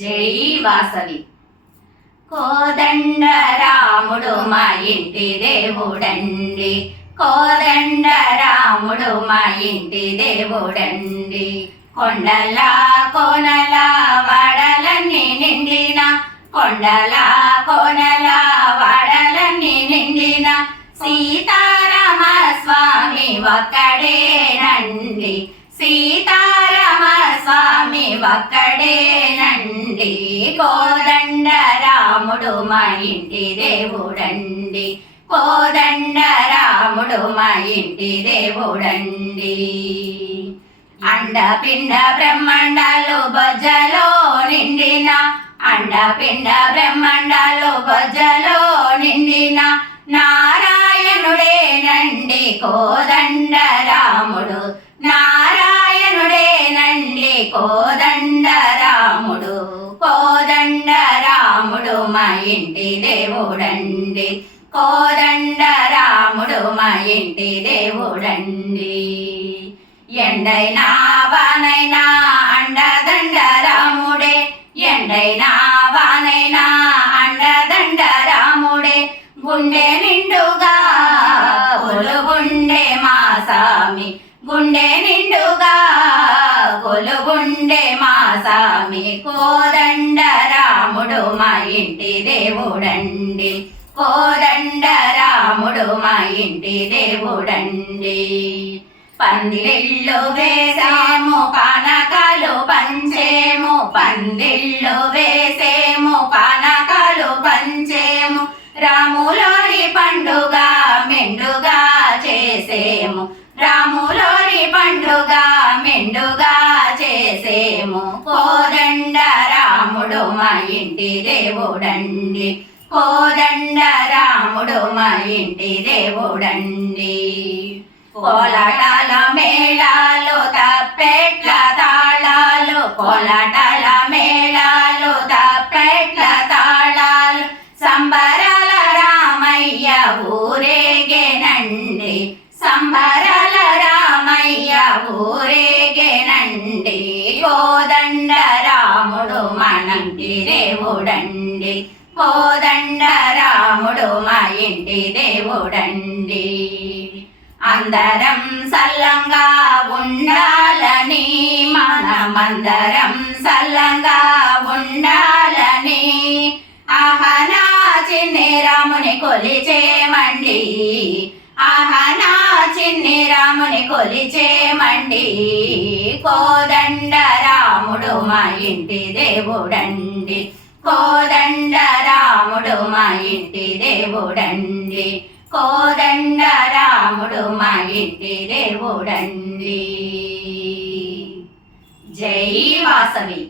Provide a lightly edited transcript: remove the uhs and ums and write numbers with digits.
జై వాసవి. కోదండ రాముడు మా ఇంటి దేవుడండి, కోదండ రాముడు మా ఇంటి దేవుడండి. కొండల కోనల వాడలన్నీ నిండిన, కొండల కోనల వాడలన్నీ నిండిన సీతారామ స్వామి ఒక్కడేనండి, సీతారామ స్వామి ఒక్కడేనండి. కోదండ రాముడు మా ఇంటి దేవుడండి, కోదండ రాముడు మా ఇంటి దేవుడండి. అండపిండ బ్రహ్మాండాలు బొజ్జలో నిండిన, అండపిండ బ్రహ్మాండాలు బొజ్జలో నిండిన నారాయణుడేనండి కోదండ రాముడు, నారాయణుడేనండి కోదండ రాముడు. కోదండ రాముడు మా ఇంటి దేవుడండి, కోదండ రాముడు మా ఇంటి దేవుడండి. ఎండైనా వానైనా అండదండ రాముడే, ఎండైనా వానైనా అండదండ రాముడే. గుండె నిండుగా కొలుగుండే మా సామి, గుండె నిండుగా కొలుగుండే మా సామి. కోదండ రాముడు మా ఇంటి దేవుడండి, కోదండ రాముడు మా ఇంటి దేవుడండి. పందిళ్ళు వేసేము పానకాలు పంచేము, పందిళ్ళు వేసేము పానకాలు పంచేము. రాములోరి పండుగ మెండుగా చేసేము, రాములోరి పండుగ మెండుగా చేసేము. కోదండ రాముడు మా ఇంటి దేవుడండి, కోదండ రాముడు మా ఇంటి దేవుడండి. కోలాటాల మేళాలు తప్పెట్ల తాళాలు, కోలాటాల మేళాలు తప్పెట్ల తాళాలు. సంబరాల రామయ్య ఊరేగేనండి, సంబరాల రామయ్య ఊరేగేనండి. కోదండ రాముడు మనంటి దేవుడండి, కోదండ రాముడు మా ఇంటి దేవుడండి. అందరం సల్లంగా ఉండాలని, మనమందరం సల్లంగా ఉండాలని ఆహనా చిన్ని రాముని కొలిచేమండి, ఆహనా చిన్ని రాముని కొలిచేమండి. కోదండ రాముడు మా ఇంటి దేవుడండి, కోదండ రాముడు మా ఇంటి దేవుడండి, కోదండ రాముడు మా ఇంటి దేవుడండి. జై వాసవి.